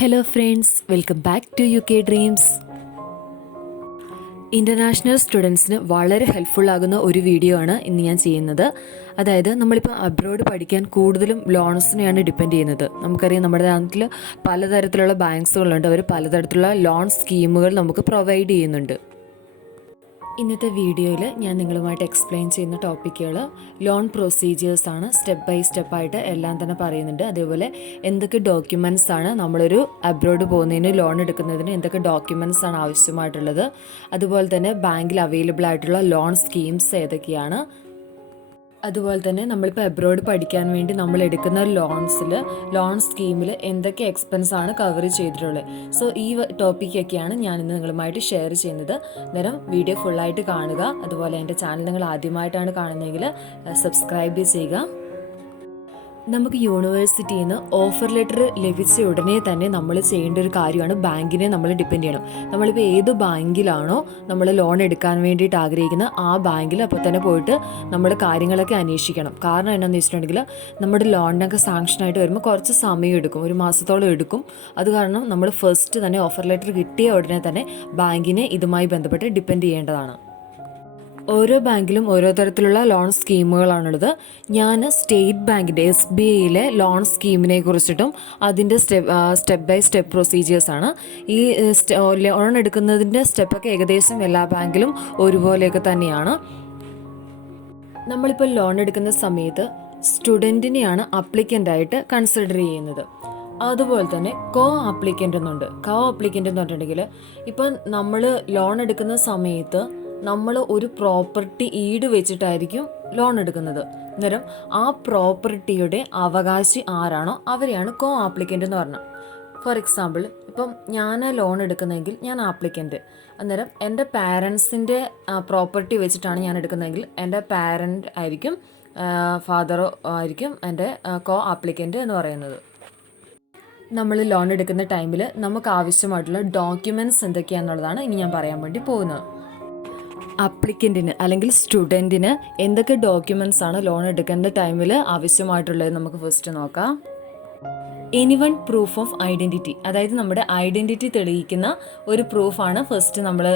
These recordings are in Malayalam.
Hello friends, welcome back to UK dreams. International സ്റ്റുഡൻസിന് വളരെ ഹെൽപ്ഫുൾ ആകുന്ന ഒരു വീഡിയോ ആണ് ഇന്ന് ഞാൻ ചെയ്യുന്നത്. അതായത് നമ്മളിപ്പോൾ അബ്രോഡ് പഠിക്കാൻ കൂടുതലും ലോൺസിനെയാണ് ഡിപ്പെൻഡ് ചെയ്യുന്നത്. നമുക്കറിയാം നമ്മുടെ നാട്ടിൽ പലതരത്തിലുള്ള ബാങ്ക്സുകളുണ്ട്. അവർ പലതരത്തിലുള്ള ലോൺ സ്കീമുകൾ നമുക്ക് പ്രൊവൈഡ് ചെയ്യുന്നുണ്ട്. ഇന്നത്തെ വീഡിയോയിൽ ഞാൻ നിങ്ങളുമായിട്ട് എക്സ്പ്ലെയിൻ ചെയ്യുന്ന ടോപ്പിക്കുകൾ ലോൺ പ്രൊസീജിയേഴ്സാണ്. സ്റ്റെപ്പ് ബൈ സ്റ്റെപ്പായിട്ട് എല്ലാം തന്നെ പറയുന്നുണ്ട്. അതേപോലെ എന്തൊക്കെ ഡോക്യുമെൻറ്റ്സ് ആണ് നമ്മളൊരു അബ്രോഡ് പോകുന്നതിന് ലോൺ എടുക്കുന്നതിന് എന്തൊക്കെ ഡോക്യുമെൻറ്റ്സ് ആണ് ആവശ്യമായിട്ടുള്ളത്, അതുപോലെ തന്നെ ബാങ്കിൽ അവൈലബിൾ ആയിട്ടുള്ള ലോൺ സ്കീംസ് ഏതൊക്കെയാണ്, അതുപോലെ തന്നെ നമ്മളിപ്പോൾ അബ്രോഡ് പഠിക്കാൻ വേണ്ടി നമ്മൾ എടുക്കുന്ന ലോൺ സ്കീമിൽ എന്തൊക്കെ എക്സ്പെൻസ് ആണ് കവർ ചെയ്തിട്ടുള്ളത്. സോ ഈ ടോപ്പിക്കൊക്കെയാണ് ഞാൻ ഇന്ന് നിങ്ങളുമായിട്ട് ഷെയർ ചെയ്യുന്നത്. അന്നേരം വീഡിയോ ഫുള്ളായിട്ട് കാണുക. അതുപോലെ എൻ്റെ ചാനൽ നിങ്ങൾ ആദ്യമായിട്ടാണ് കാണുന്നതെങ്കിൽ സബ്സ്ക്രൈബ് ചെയ്യുക. നമുക്ക് യൂണിവേഴ്സിറ്റിയിൽ നിന്ന് ഓഫർ ലെറ്റർ ലഭിച്ച ഉടനെ തന്നെ നമ്മൾ ചെയ്യേണ്ട ഒരു കാര്യമാണ് ബാങ്കിനെ നമ്മൾ ഡിപ്പെൻഡ് ചെയ്യണം. നമ്മളിപ്പോൾ ഏത് ബാങ്കിലാണോ നമ്മൾ ലോൺ എടുക്കാൻ വേണ്ടിയിട്ട് ആഗ്രഹിക്കുന്നത് ആ ബാങ്കിൽ അപ്പോൾ തന്നെ പോയിട്ട് നമ്മൾ കാര്യങ്ങളൊക്കെ അന്വേഷിക്കണം. കാരണം എന്താണെന്ന് വെച്ചിട്ടുണ്ടെങ്കിൽ നമ്മുടെ ലോണിനൊക്കെ സാങ്ഷനായിട്ട് വരുമ്പോൾ കുറച്ച് സമയം എടുക്കും, ഒരു മാസത്തോളം എടുക്കും. അത് കാരണം നമ്മൾ ഫസ്റ്റ് തന്നെ ഓഫർ ലെറ്റർ കിട്ടിയ ഉടനെ തന്നെ ബാങ്കിനെ ഇതുമായി ബന്ധപ്പെട്ട് ഡിപ്പെൻഡ് ചെയ്യേണ്ടതാണ്. ഓരോ ബാങ്കിലും ഓരോ തരത്തിലുള്ള ലോൺ സ്കീമുകളാണുള്ളത്. ഞാൻ സ്റ്റേറ്റ് ബാങ്കിൻ്റെ SBIയിലെ ലോൺ സ്കീമിനെ കുറിച്ചിട്ടും അതിൻ്റെ സ്റ്റെപ്പ് ബൈ സ്റ്റെപ്പ് പ്രൊസീജിയേഴ്സാണ്. ഈ ലോൺ എടുക്കുന്നതിൻ്റെ സ്റ്റെപ്പൊക്കെ ഏകദേശം എല്ലാ ബാങ്കിലും ഒരുപോലെയൊക്കെ തന്നെയാണ്. നമ്മളിപ്പോൾ ലോൺ എടുക്കുന്ന സമയത്ത് സ്റ്റുഡൻറ്റിനെയാണ് അപ്ലിക്കൻ്റായിട്ട് കൺസിഡർ ചെയ്യുന്നത്. അതുപോലെ തന്നെ കോ ആപ്ലിക്കൻ്റ് എന്നുണ്ട്. കോ ആപ്ലിക്കൻ്റ് എന്ന് പറഞ്ഞിട്ടുണ്ടെങ്കിൽ ഇപ്പം നമ്മൾ ലോൺ എടുക്കുന്ന സമയത്ത് നമ്മൾ ഒരു പ്രോപ്പർട്ടി ഈട് വെച്ചിട്ടായിരിക്കും ലോൺ എടുക്കുന്നത്. അന്നേരം ആ പ്രോപ്പർട്ടിയുടെ അവകാശി ആരാണോ അവരെയാണ് കോ ആപ്ലിക്കൻ്റ് എന്ന് പറഞ്ഞത്. ഫോർ എക്സാമ്പിൾ, ഇപ്പം ഞാൻ ലോൺ എടുക്കുന്നതെങ്കിൽ ഞാൻ ആപ്ലിക്കൻ്റ്. അന്നേരം എൻ്റെ പാരൻസിൻ്റെ പ്രോപ്പർട്ടി വെച്ചിട്ടാണ് ഞാൻ എടുക്കുന്നതെങ്കിൽ എൻ്റെ പാരൻ്റ് ആയിരിക്കും, ഫാദറോ ആയിരിക്കും എൻ്റെ കോ ആപ്ലിക്കൻ്റ് എന്ന് പറയുന്നത്. നമ്മൾ ലോൺ എടുക്കുന്ന ടൈമിൽ നമുക്ക് ആവശ്യമായിട്ടുള്ള ഡോക്യുമെൻറ്റ്സ് എന്തൊക്കെയാണെന്നുള്ളതാണ് ഇനി ഞാൻ പറയാൻ വേണ്ടി പോകുന്നത്. അപ്ലിക്കൻറ്റിന് അല്ലെങ്കിൽ സ്റ്റുഡൻറ്റിന് എന്തൊക്കെ ഡോക്യുമെൻറ്റ്സ് ആണ് ലോൺ എടുക്കേണ്ട ടൈമിൽ ആവശ്യമായിട്ടുള്ളത് നമുക്ക് ഫസ്റ്റ് നോക്കാം. എനിവൺ പ്രൂഫ് ഓഫ് ഐഡൻറ്റിറ്റി, അതായത് നമ്മുടെ ഐഡൻറ്റിറ്റി തെളിയിക്കുന്ന ഒരു പ്രൂഫാണ് ഫസ്റ്റ് നമ്മൾ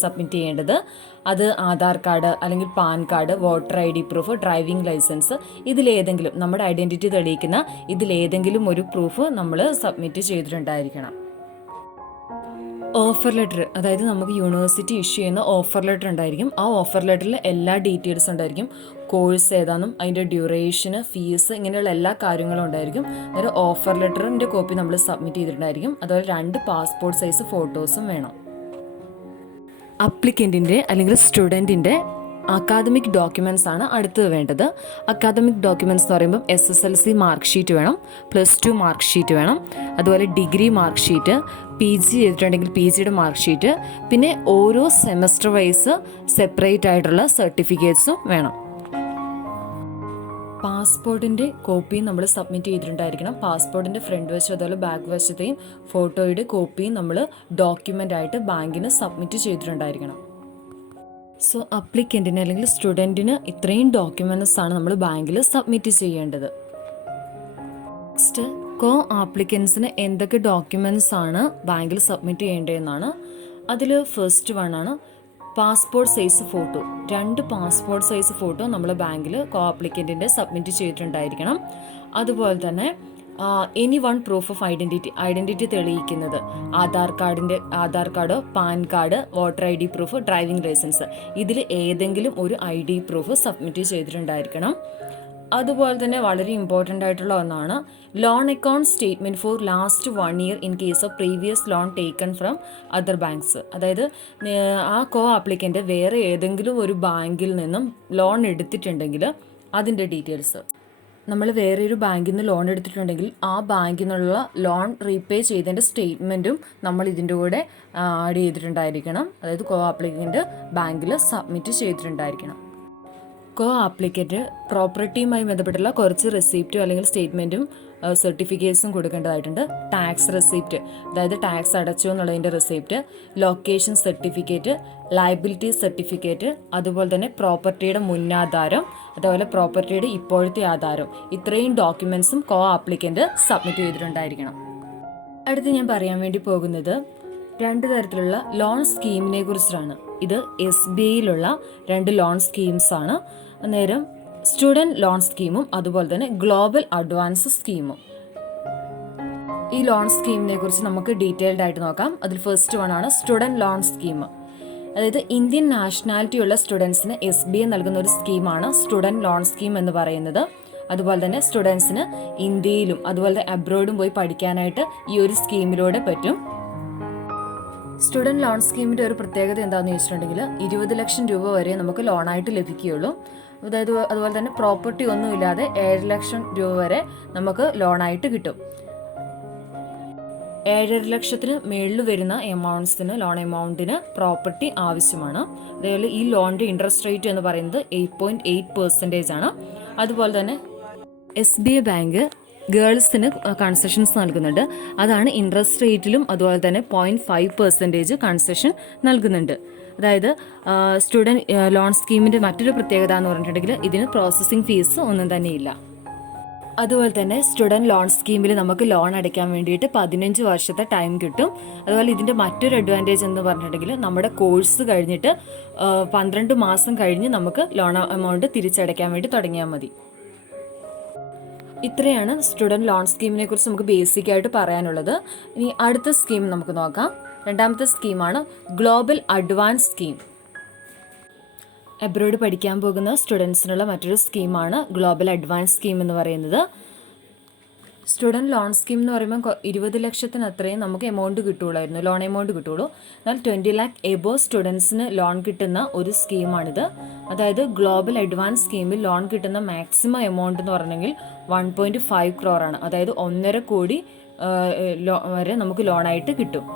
സബ്മിറ്റ് ചെയ്യേണ്ടത്. അത് ആധാർ കാർഡ് അല്ലെങ്കിൽ PAN card, voter ID proof, driving licence, ഇതിലേതെങ്കിലും നമ്മുടെ ഐഡൻറ്റിറ്റി തെളിയിക്കുന്ന ഇതിലേതെങ്കിലും ഒരു പ്രൂഫ് നമ്മൾ സബ്മിറ്റ് ചെയ്തിട്ടുണ്ടായിരിക്കണം. ഓഫർ ലെറ്റർ, അതായത് നമുക്ക് യൂണിവേഴ്സിറ്റി ഇഷ്യൂ ചെയ്യുന്ന ഓഫർ ലെറ്റർ ഉണ്ടായിരിക്കും. ആ ഓഫർ ലെറ്ററിൽ എല്ലാ ഡീറ്റെയിൽസും ഉണ്ടായിരിക്കും. കോഴ്സ് ഏതാണെന്നും അതിൻ്റെ ഡ്യൂറേഷന്, ഫീസ്, ഇങ്ങനെയുള്ള എല്ലാ കാര്യങ്ങളും ഉണ്ടായിരിക്കും. അതായത് ഓഫർ ലെറ്ററിൻ്റെ കോപ്പി നമ്മൾ സബ്മിറ്റ് ചെയ്തിട്ടുണ്ടായിരിക്കും. അതുപോലെ 2 പാസ്പോർട്ട് സൈസ് ഫോട്ടോസും വേണം. അപ്ലിക്കൻറ്റിൻ്റെ അല്ലെങ്കിൽ സ്റ്റുഡൻറ്റിൻ്റെ അക്കാദമിക് ഡോക്യുമെൻറ്റ്സ് ആണ് അടുത്തത് വേണ്ടത്. അക്കാദമിക് ഡോക്യുമെൻറ്റ്സ് എന്ന് പറയുമ്പം SSLC മാർക്ക് ഷീറ്റ് വേണം, +2 മാർക്ക് ഷീറ്റ് വേണം, അതുപോലെ ഡിഗ്രി മാർക്ക് ഷീറ്റ്, PG ചെയ്തിട്ടുണ്ടെങ്കിൽ PGയുടെ മാർക്ക് ഷീറ്റ്, പിന്നെ ഓരോ സെമസ്റ്റർ വൈസ് സെപ്പറേറ്റ് ആയിട്ടുള്ള സർട്ടിഫിക്കറ്റ്സും വേണം. പാസ്പോർട്ടിൻ്റെ കോപ്പിയും നമ്മൾ സബ്മിറ്റ് ചെയ്തിട്ടുണ്ടായിരിക്കണം. പാസ്പോർട്ടിൻ്റെ ഫ്രണ്ട് വശം അതുപോലെ ബാക്ക് വശത്തെയും ഫോട്ടോയുടെ കോപ്പിയും നമ്മൾ ഡോക്യുമെൻ്റായിട്ട് ബാങ്കിന് സബ്മിറ്റ് ചെയ്തിട്ടുണ്ടായിരിക്കണം. സോ അപ്ലിക്കൻറ്റിന് അല്ലെങ്കിൽ സ്റ്റുഡൻറ്റിന് ഇത്രയും ഡോക്യുമെൻറ്റ്സ് ആണ് നമ്മൾ ബാങ്കിൽ സബ്മിറ്റ് ചെയ്യേണ്ടത്. നെക്സ്റ്റ്, കോ ആപ്ലിക്കൻസിന് എന്തൊക്കെ ഡോക്യുമെൻറ്റ്സ് ആണ് ബാങ്കിൽ സബ്മിറ്റ് ചെയ്യേണ്ടതെന്നാണ്. അതിൽ ഫസ്റ്റ് ആണ് passport size photo. 2 passport size photo നമ്മൾ ബാങ്കിൽ കോ ആപ്ലിക്കൻറ്റിൻ്റെ സബ്മിറ്റ് ചെയ്തിട്ടുണ്ടായിരിക്കണം. അതുപോലെ തന്നെ വൺ പ്രൂഫ് ഓഫ് ഐഡൻറ്റിറ്റി തെളിയിക്കുന്നത് ആധാർ കാർഡോ, PAN card, voter ID proof, driving licence, ഇതിൽ ഏതെങ്കിലും ഒരു ID പ്രൂഫ് സബ്മിറ്റ് ചെയ്തിട്ടുണ്ടായിരിക്കണം. അതുപോലെ തന്നെ വളരെ ഇമ്പോർട്ടൻ്റ് ആയിട്ടുള്ള ഒന്നാണ് loan account statement for last 1 year in case of previous loan taken from other banks. അതായത് ആ കോ ആപ്ലിക്കൻ്റ് വേറെ ഏതെങ്കിലും ഒരു ബാങ്കിൽ നിന്നും ലോൺ എടുത്തിട്ടുണ്ടെങ്കിൽ അതിൻ്റെ ഡീറ്റെയിൽസ്, നമ്മൾ വേറെ ഒരു ബാങ്കിൽ നിന്ന് ലോൺ എടുത്തിട്ടുണ്ടെങ്കിൽ ആ ബാങ്കിൽ നിന്നുള്ള ലോൺ റീപേ ചെയ്തതിൻ്റെ സ്റ്റേറ്റ്മെൻറ്റും നമ്മൾ ഇതിൻ്റെ കൂടെ ആഡ് ചെയ്തിട്ടുണ്ടായിരിക്കണം. അതായത് കോ ആപ്ലിക്കൻ്റ് ബാങ്കിൽ സബ്മിറ്റ് ചെയ്തിട്ടുണ്ടായിരിക്കണം. കോ ആപ്ലിക്കൻ്റ് പ്രോപ്പർട്ടിയുമായി ബന്ധപ്പെട്ടുള്ള കുറച്ച് റെസിപ്റ്റും അല്ലെങ്കിൽ സ്റ്റേറ്റ്മെൻറ്റും സർട്ടിഫിക്കറ്റ്സും കൊടുക്കേണ്ടതായിട്ടുണ്ട്. ടാക്സ് റെസിപ്റ്റ്, അതായത് ടാക്സ് അടച്ചു എന്നുള്ളതിൻ്റെ receipt, location certificate, liability certificate, അതുപോലെ തന്നെ പ്രോപ്പർട്ടിയുടെ മുന്നാധാരം, അതുപോലെ പ്രോപ്പർട്ടിയുടെ ഇപ്പോഴത്തെ ആധാരം, ഇത്രയും ഡോക്യുമെൻറ്റ്സും കോ ആപ്ലിക്കൻ്റ് സബ്മിറ്റ് ചെയ്തിട്ടുണ്ടായിരിക്കണം. അടുത്ത് ഞാൻ പറയാൻ വേണ്ടി പോകുന്നത് 2 തരത്തിലുള്ള ലോൺ സ്കീമിനെ കുറിച്ചാണ്. ഇത് SBIയിലുള്ള 2 ലോൺ സ്കീംസ് ആണ്. അന്നേരം സ്റ്റുഡൻറ് ലോൺ സ്കീമും അതുപോലെ തന്നെ ഗ്ലോബൽ അഡ്വാൻസ് സ്കീമും. ഈ ലോൺ സ്കീമിനെ കുറിച്ച് നമുക്ക് ഡീറ്റെയിൽഡ് ആയിട്ട് നോക്കാം. അതിൽ ഫസ്റ്റ് വൺ ആണ് സ്റ്റുഡൻറ് ലോൺ സ്കീം. അതായത് ഇന്ത്യൻ നാഷണാലിറ്റി ഉള്ള സ്റ്റുഡൻസിന് SBI നൽകുന്ന ഒരു സ്കീമാണ് സ്റ്റുഡൻറ് ലോൺ സ്കീം എന്ന് പറയുന്നത്. അതുപോലെ തന്നെ സ്റ്റുഡൻസിന് ഇന്ത്യയിലും അതുപോലെ തന്നെ അബ്രോഡും പോയി പഠിക്കാനായിട്ട് ഈ ഒരു സ്കീമിലൂടെ പറ്റും. സ്റ്റുഡൻറ് ലോൺ സ്കീമിൻ്റെ ഒരു പ്രത്യേകത എന്താണെന്ന് ചോദിച്ചിട്ടുണ്ടെങ്കിൽ 20 ലക്ഷം രൂപ വരെ നമുക്ക് ലോണായിട്ട് ലഭിക്കുകയുള്ളൂ. അതായത് അതുപോലെ തന്നെ പ്രോപ്പർട്ടി ഒന്നുമില്ലാതെ 7 ലക്ഷം രൂപ വരെ നമുക്ക് ലോണായിട്ട് കിട്ടും. 7.5 ലക്ഷത്തിന് മേളിൽ വരുന്ന ലോൺ എമൗണ്ടിന് പ്രോപ്പർട്ടി ആവശ്യമാണ്. അതേപോലെ ഈ ലോണിൻ്റെ ഇൻട്രസ്റ്റ് റേറ്റ് എന്ന് പറയുന്നത് 8.8% ആണ്. അതുപോലെ തന്നെ SBI ബാങ്ക് ഗേൾസിന് കൺസെഷൻസ് നൽകുന്നുണ്ട്. അതാണ് ഇൻട്രസ്റ്റ് റേറ്റിലും അതുപോലെ തന്നെ 0.5% കൺസെഷൻ നൽകുന്നുണ്ട്. അതായത് സ്റ്റുഡൻറ് ലോൺ സ്കീമിൻ്റെ മറ്റൊരു പ്രത്യേകത എന്ന് പറഞ്ഞിട്ടുണ്ടെങ്കിൽ ഇതിന് പ്രോസസ്സിംഗ് ഫീസ് ഒന്നും തന്നെയില്ല. അതുപോലെ തന്നെ സ്റ്റുഡൻറ് ലോൺ സ്കീമിൽ നമുക്ക് ലോൺ അടയ്ക്കാൻ വേണ്ടിയിട്ട് 15 വർഷത്തെ ടൈം കിട്ടും. അതുപോലെ ഇതിൻ്റെ മറ്റൊരു അഡ്വാൻറ്റേജ് എന്ന് പറഞ്ഞിട്ടുണ്ടെങ്കിൽ നമ്മുടെ കോഴ്സ് കഴിഞ്ഞിട്ട് 12 മാസം കഴിഞ്ഞ് നമുക്ക് ലോൺ എമൗണ്ട് തിരിച്ചടയ്ക്കാൻ വേണ്ടി തുടങ്ങിയാൽ മതി. ഇത്രയാണ് സ്റ്റുഡൻറ് ലോൺ സ്കീമിനെ കുറിച്ച് നമുക്ക് ബേസിക് ആയിട്ട് പറയാനുള്ളത്. ഇനി അടുത്ത സ്കീം നമുക്ക് നോക്കാം. രണ്ടാമത്തെ സ്കീമാണ് ഗ്ലോബൽ അഡ്വാൻസ് സ്കീം. അബ്രോഡ് പഠിക്കാൻ പോകുന്ന സ്റ്റുഡൻസിനുള്ള മറ്റൊരു സ്കീമാണ് ഗ്ലോബൽ അഡ്വാൻസ് സ്കീം എന്ന് പറയുന്നത്. സ്റ്റുഡൻറ് ലോൺ സ്കീം എന്ന് പറയുമ്പോൾ 20 ലക്ഷത്തിന് അത്രയും നമുക്ക് എമൗണ്ട് കിട്ടുള്ളായിരുന്നു, ലോൺ എമൗണ്ട് കിട്ടുള്ളൂ. എന്നാൽ 20 lakh എബോവ് സ്റ്റുഡൻസിന് ലോൺ കിട്ടുന്ന ഒരു സ്കീമാണിത്. അതായത് ഗ്ലോബൽ അഡ്വാൻസ് സ്കീമിൽ ലോൺ കിട്ടുന്ന മാക്സിമം എമൗണ്ട് എന്ന് പറഞ്ഞെങ്കിൽ 1.5 crore ആണ്. അതായത് 1.5 കോടി വരെ നമുക്ക് ലോണായിട്ട് കിട്ടും.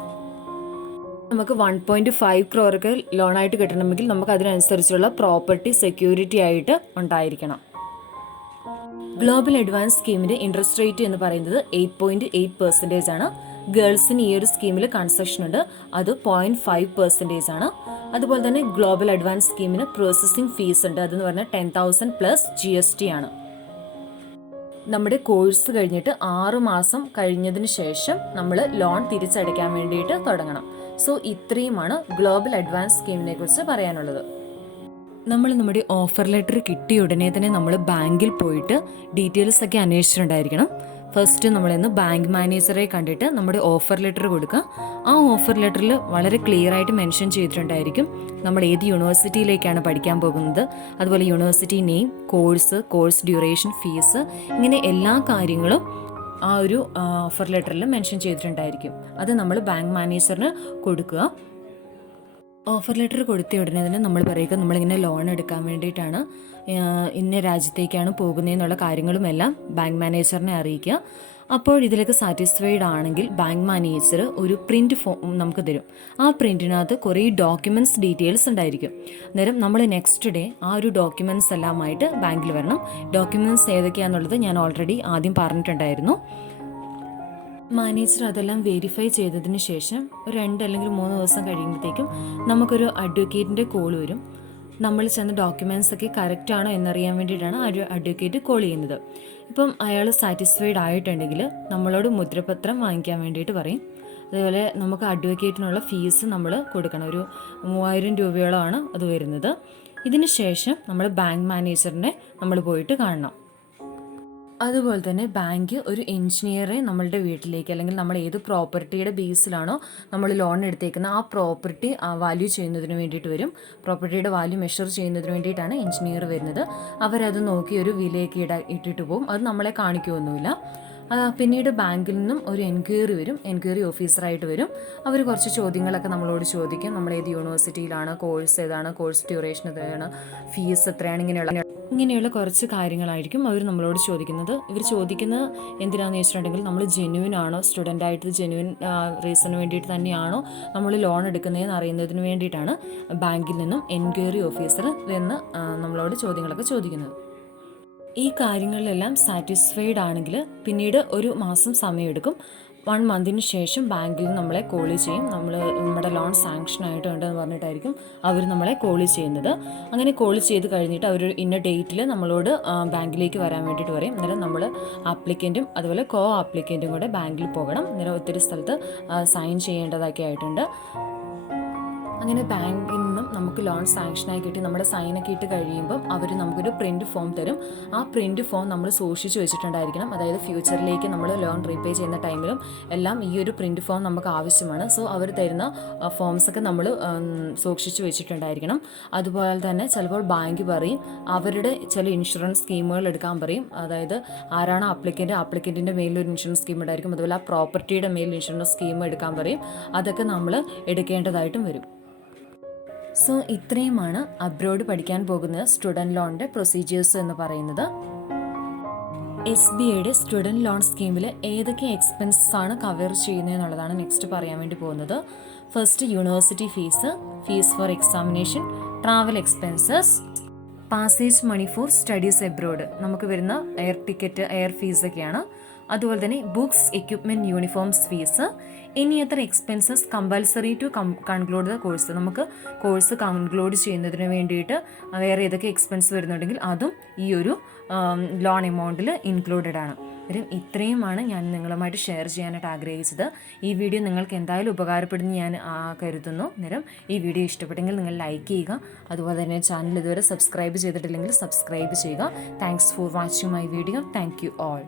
നമുക്ക് 1.5 crore ഒക്കെ ലോണായിട്ട് കിട്ടണമെങ്കിൽ നമുക്ക് അതിനനുസരിച്ചുള്ള പ്രോപ്പർട്ടി സെക്യൂരിറ്റി ആയിട്ട് ഉണ്ടായിരിക്കണം. ഗ്ലോബൽ അഡ്വാൻസ് സ്കീമിൻ്റെ ഇൻട്രസ്റ്റ് റേറ്റ് എന്ന് പറയുന്നത് 8.8% ആണ്. ഗേൾസിന് ഈ ഒരു സ്കീമിൽ കൺസെഷൻ ഉണ്ട്, അത് 0.5% ആണ്. അതുപോലെ തന്നെ ഗ്ലോബൽ അഡ്വാൻസ് സ്കീമിന് പ്രോസസ്സിംഗ് ഫീസ് ഉണ്ട്, അതെന്ന് പറഞ്ഞാൽ 10,000 പ്ലസ് GST ആണ്. നമ്മുടെ കോഴ്സ് കഴിഞ്ഞിട്ട് 6 മാസം കഴിഞ്ഞതിന് ശേഷം നമ്മൾ ലോൺ തിരിച്ചടയ്ക്കാൻ വേണ്ടിയിട്ട് തുടങ്ങണം. സോ ഇത്രയുമാണ് ഗ്ലോബൽ അഡ്വാൻസ് സ്കീമിനെ കുറിച്ച് പറയാനുള്ളത്. നമ്മുടെ ഓഫർ ലെറ്റർ കിട്ടിയ ഉടനെ തന്നെ നമ്മൾ ബാങ്കിൽ പോയിട്ട് ഡീറ്റെയിൽസ് ഒക്കെ അന്വേഷിച്ചിട്ടുണ്ടായിരിക്കണം. ഫസ്റ്റ് നമ്മളിന്ന് ബാങ്ക് മാനേജറെ കണ്ടിട്ട് നമ്മുടെ ഓഫർ ലെറ്റർ കൊടുക്കുക. ആ ഓഫർ ലെറ്ററിൽ വളരെ ക്ലിയർ ആയിട്ട് മെൻഷൻ ചെയ്തിട്ടുണ്ടായിരിക്കും നമ്മൾ ഏത് യൂണിവേഴ്സിറ്റിയിലേക്കാണ് പഠിക്കാൻ പോകുന്നത്, അതുപോലെ university name, course duration, fees, ഇങ്ങനെ എല്ലാ കാര്യങ്ങളും ആ ഒരു ഓഫർ ലെറ്ററിൽ മെൻഷൻ ചെയ്തിട്ടുണ്ടായിരിക്കും. അത് നമ്മൾ ബാങ്ക് മാനേജറിന് കൊടുക്കുക. ഓഫർ ലെറ്റർ കൊടുത്ത ഉടനെ തന്നെ നമ്മൾ പറയുക നമ്മളിങ്ങനെ ലോൺ എടുക്കാൻ വേണ്ടിയിട്ടാണ് ഇന്ന രാജ്യത്തേക്കാണ് പോകുന്നതെന്നുള്ള കാര്യങ്ങളുമെല്ലാം ബാങ്ക് മാനേജറിനെ അറിയിക്കുക. അപ്പോൾ ഇതിലൊക്കെ സാറ്റിസ്ഫൈഡ് ആണെങ്കിൽ ബാങ്ക് മാനേജർ ഒരു പ്രിൻറ്റ് ഫോം നമുക്ക് തരും. ആ പ്രിൻറ്റിനകത്ത് കുറേ ഡോക്യുമെൻറ്റ്സ് ഡീറ്റെയിൽസ് ഉണ്ടായിരിക്കും. അന്നേരം നമ്മൾ നെക്സ്റ്റ് ഡേ ആ ഒരു ഡോക്യുമെൻറ്റ്സ് എല്ലാമായിട്ട് ബാങ്കിൽ വരണം. ഡോക്യുമെൻറ്റ്സ് ഏതൊക്കെയാണെന്നുള്ളത് ഞാൻ ഓൾറെഡി ആദ്യം പറഞ്ഞിട്ടുണ്ടായിരുന്നു. മാനേജർ അതെല്ലാം വെരിഫൈ ചെയ്തതിന് ശേഷം ഒരു 2 അല്ലെങ്കിൽ 3 ദിവസം കഴിയുമ്പോഴത്തേക്കും നമുക്കൊരു അഡ്വക്കേറ്റിൻ്റെ കോൾ വരും. നമ്മൾ ചെന്ന ഡോക്യുമെൻറ്റ്സ് ഒക്കെ കറക്റ്റ് ആണോ എന്നറിയാൻ വേണ്ടിയിട്ടാണ് ആ ഒരു അഡ്വക്കേറ്റ് കോൾ ചെയ്യുന്നത്. ഇപ്പം അയാൾ സാറ്റിസ്ഫൈഡ് ആയിട്ടുണ്ടെങ്കിൽ നമ്മളോട് മുദ്രപത്രം വാങ്ങിക്കാൻ വേണ്ടിയിട്ട് പറയും. അതേപോലെ നമുക്ക് അഡ്വക്കേറ്റിനുള്ള ഫീസ് നമ്മൾ കൊടുക്കണം. ഒരു 3000 രൂപയോളമാണ് അത് വരുന്നത്. ഇതിന് ശേഷം നമ്മൾ ബാങ്ക് മാനേജറിനെ നമ്മൾ പോയിട്ട് കാണണം. അതുപോലെ തന്നെ ബാങ്ക് ഒരു എഞ്ചിനീയറെ നമ്മളുടെ വീട്ടിലേക്ക്, അല്ലെങ്കിൽ നമ്മൾ ഏത് പ്രോപ്പർട്ടിയുടെ ബേസിലാണോ നമ്മൾ ലോൺ എടുത്തേക്കുന്ന ആ പ്രോപ്പർട്ടി വാല്യൂ ചെയ്യുന്നതിന് വേണ്ടിയിട്ട് വരും. പ്രോപ്പർട്ടിയുടെ വാല്യൂ മെഷർ ചെയ്യുന്നതിന് വേണ്ടിയിട്ടാണ് എഞ്ചിനീയർ വരുന്നത്. അവരത് നോക്കി ഒരു വിലയൊക്കെ ഇട്ടിട്ട് പോകും. അത് നമ്മളെ കാണിക്കുമൊന്നുമില്ല. പിന്നീട് ബാങ്കിൽ നിന്നും ഒരു എൻക്വയറി വരും, എൻക്വയറി ഓഫീസറായിട്ട് വരും. അവർ കുറച്ച് ചോദ്യങ്ങളൊക്കെ നമ്മളോട് ചോദിക്കും. നമ്മൾ ഏത് യൂണിവേഴ്സിറ്റിയിലാണ്, കോഴ്സ് ഏതാണ്, കോഴ്സ് ഡ്യൂറേഷൻ ഏതാണ്, ഫീസ് എത്രയാണ്, ഇങ്ങനെയുള്ള കുറച്ച് കാര്യങ്ങളായിരിക്കും അവർ നമ്മളോട് ചോദിക്കുന്നത്. ഇവർ ചോദിക്കുന്നത് എന്തിനാണെന്ന് വെച്ചിട്ടുണ്ടെങ്കിൽ നമ്മൾ ജെന്യുവൻ ആണോ, സ്റ്റുഡൻ്റായിട്ട് ജെന്യുവൻ റീസണിന് വേണ്ടിയിട്ട് തന്നെയാണോ നമ്മൾ ലോൺ എടുക്കുന്നതെന്ന് അറിയുന്നതിന് വേണ്ടിയിട്ടാണ് ബാങ്കിൽ നിന്നും എൻക്വയറി ഓഫീസർ എന്ന് നമ്മളോട് ചോദ്യങ്ങളൊക്കെ ചോദിക്കുന്നത്. ഈ കാര്യങ്ങളിലെല്ലാം സാറ്റിസ്ഫൈഡ് ആണെങ്കിൽ പിന്നീട് 1 മാസം സമയമെടുക്കും. 1 മന്തിന് ശേഷം ബാങ്കിൽ നമ്മളെ കോൾ ചെയ്യും. നമ്മുടെ ലോൺ സാങ്ഷൻ ആയിട്ടുണ്ട് എന്ന് പറഞ്ഞിട്ടായിരിക്കും അവർ നമ്മളെ കോൾ ചെയ്യുന്നത്. അങ്ങനെ കോൾ ചെയ്ത് കഴിഞ്ഞിട്ട് അവർ ഇന്ന ഡേറ്റിൽ നമ്മളോട് ബാങ്കിലേക്ക് വരാൻ വേണ്ടിയിട്ട് പറയും. അന്നേരം നമ്മൾ ആപ്ലിക്കൻറ്റും അതുപോലെ കോ ആപ്ലിക്കൻറ്റും കൂടെ ബാങ്കിൽ പോകണം. അന്നേരം ഒത്തിരി സ്ഥലത്ത് സൈൻ ചെയ്യേണ്ടതൊക്കെ ആയിട്ടുണ്ട്. അങ്ങനെ ബാങ്കിൽ നിന്നും നമുക്ക് ലോൺ സാങ്ഷനായി കിട്ടി നമ്മുടെ സൈനൊക്കെ ഇട്ട് കഴിയുമ്പം അവർ നമുക്കൊരു പ്രിൻറ്റ് ഫോം തരും. ആ പ്രിൻറ്റ് ഫോം നമ്മൾ സൂക്ഷിച്ച് വെച്ചിട്ടുണ്ടായിരിക്കണം. അതായത് ഫ്യൂച്ചറിലേക്ക് നമ്മൾ ലോൺ റീപേ ചെയ്യുന്ന ടൈമിലും എല്ലാം ഈ ഒരു പ്രിൻറ്റ് ഫോം നമുക്ക് ആവശ്യമാണ്. സോ അവർ തരുന്ന ഫോംസൊക്കെ നമ്മൾ സൂക്ഷിച്ച് വെച്ചിട്ടുണ്ടായിരിക്കണം. അതുപോലെ തന്നെ ചിലപ്പോൾ ബാങ്ക് പറയും അവരുടെ ചില ഇൻഷുറൻസ് സ്കീമുകൾ എടുക്കാൻ പറയും. അതായത് ആരാണ് ആപ്ലിക്കൻറ്റിൻ്റെ മേലിൽ ഒരു ഇൻഷുറൻസ് സ്കീം ഉണ്ടായിരിക്കും. അതുപോലെ ആ പ്രോപ്പർട്ടിയുടെ മേലിൽ ഇൻഷുറൻസ് സ്കീം എടുക്കാൻ പറയും. അതൊക്കെ നമ്മൾ എടുക്കേണ്ടതായിട്ടും വരും. സോ ഇത്രയുമാണ് അബ്രോഡ് പഠിക്കാൻ പോകുന്ന സ്റ്റുഡൻറ്റ് ലോണിൻ്റെ പ്രൊസീജിയേഴ്സ് എന്ന് പറയുന്നത്. SBIയുടെ സ്റ്റുഡൻറ്റ് ലോൺ സ്കീമിൽ ഏതൊക്കെ എക്സ്പെൻസസ് ആണ് കവർ ചെയ്യുന്നത് എന്നുള്ളതാണ് നെക്സ്റ്റ് പറയാൻ വേണ്ടി പോകുന്നത്. First university fees for examination, travel expenses, passage money for studies abroad, നമുക്ക് വരുന്ന എയർ ടിക്കറ്റ്, എയർ ഫീസൊക്കെയാണ്. അതുപോലെ തന്നെ books, equipment, uniforms fees, any other expenses compulsory to conclude the course. നമുക്ക് കോഴ്സ് കൺക്ലൂഡ് ചെയ്യുന്നതിന് വേണ്ടിയിട്ട് വേറെ ഏതൊക്കെ എക്സ്പെൻസ് വരുന്നുണ്ടെങ്കിൽ അതും ഈ ഒരു ലോൺ എമൗണ്ടിൽ ഇൻക്ലൂഡഡ് ആണ്. ഇത്രയുമാണ് ഞാൻ നിങ്ങളുമായിട്ട് ഷെയർ ചെയ്യാനായിട്ട് ആഗ്രഹിച്ചത്. ഈ വീഡിയോ നിങ്ങൾക്ക് എന്തായാലും ഉപകാരപ്പെടുന്നു ഞാൻ കരുതുന്നു. അന്നേരം ഈ വീഡിയോ ഇഷ്ടപ്പെട്ടെങ്കിൽ നിങ്ങൾ ലൈക്ക് ചെയ്യുക. അതുപോലെ തന്നെ ചാനൽ ഇതുവരെ സബ്സ്ക്രൈബ് ചെയ്തിട്ടില്ലെങ്കിൽ സബ്സ്ക്രൈബ് ചെയ്യുക. Thanks for watching my video. Thank you all.